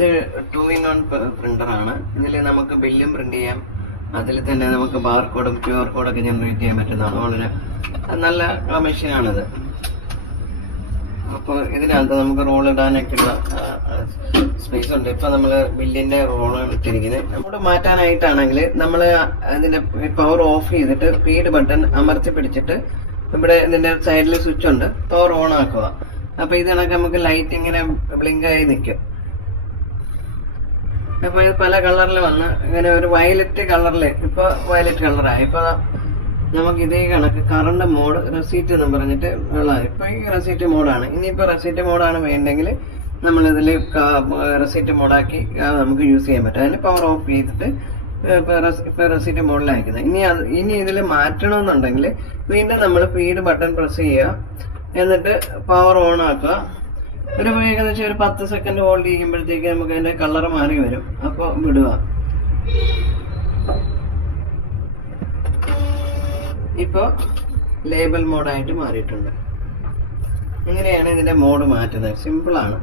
ഇത് 2-in-1 പ്രിന്ററാണ്. ഇതിൽ നമുക്ക് ബില്ലും പ്രിന്റ് ചെയ്യാം, അതിൽ തന്നെ നമുക്ക് ബാർകോഡും QR കോഡൊക്കെ ജനറേറ്റ് ചെയ്യാൻ പറ്റുന്നതാണ്. വളരെ നല്ല മെഷീനാണിത്. അപ്പോൾ ഇതിനകത്ത് നമുക്ക് റോൾ ഇടാനൊക്കെയുള്ള സ്പേസ് ഉണ്ട്. ഇപ്പൊ നമ്മള് ബില്ലിന്റെ റോളാണ് ഇട്ടിരിക്കുന്നത്. നമ്മുടെ മാറ്റാനായിട്ടാണെങ്കിൽ നമ്മൾ ഇതിന്റെ പവർ ഓഫ് ചെയ്തിട്ട് സ്പീഡ് ബട്ടൺ അമർത്തി പിടിച്ചിട്ട് ഇവിടെ ഇതിന്റെ സൈഡിൽ സ്വിച്ച് ഉണ്ട്, പവർ ഓൺ ആക്കുക. അപ്പൊ ഇത് കണക്ക് നമുക്ക് ലൈറ്റ് ഇങ്ങനെ ബ്ലിങ്ക് ആയി നിൽക്കും. അപ്പൊ ഇത് പല കളറിൽ വന്ന് ഇങ്ങനെ ഒരു വയലറ്റ് കളറിൽ, ഇപ്പൊ വയലറ്റ് കളറായി. ഇപ്പൊ നമുക്ക് ഇതേ കണക്ക് കറണ്ട് മോഡ് റെസീറ്റ് എന്ന് പറഞ്ഞിട്ട് ഉള്ള, ഇപ്പൊ ഈ റെസീറ്റ് മോഡാണ്. ഇനിയിപ്പോ റെസീറ്റ് മോഡാണ് വേണ്ടെങ്കിൽ നമ്മൾ ഇതിൽ റെസീറ്റ് മോഡാക്കി നമുക്ക് യൂസ് ചെയ്യാൻ പറ്റും. അതിന് പവർ ഓഫ് ചെയ്തിട്ട് ഇപ്പൊ റെസീറ്റ് മോഡിലയക്കുന്നത്. ഇനി ഇതിൽ മാറ്റണമെന്നുണ്ടെങ്കിൽ വീണ്ടും നമ്മൾ സ്പീഡ് ബട്ടൺ പ്രസ് ചെയ്യുക, എന്നിട്ട് പവർ ഓൺ ആക്കുക. ഒരു ഏകദേശം ഒരു 10 സെക്കൻഡ് ഹോൾഡ് ചെയ്യുമ്പോഴത്തേക്ക് നമുക്ക് അതിന്റെ കളർ മാറി വരും. അപ്പോൾ വിടുക. ഇപ്പോൾ ലേബൽ മോഡായിട്ട് മാറിയിട്ടുണ്ട്. ഇങ്ങനെയാണ് ഇതിന്റെ മോഡ് മാറ്റുന്നത്. സിമ്പിളാണ്.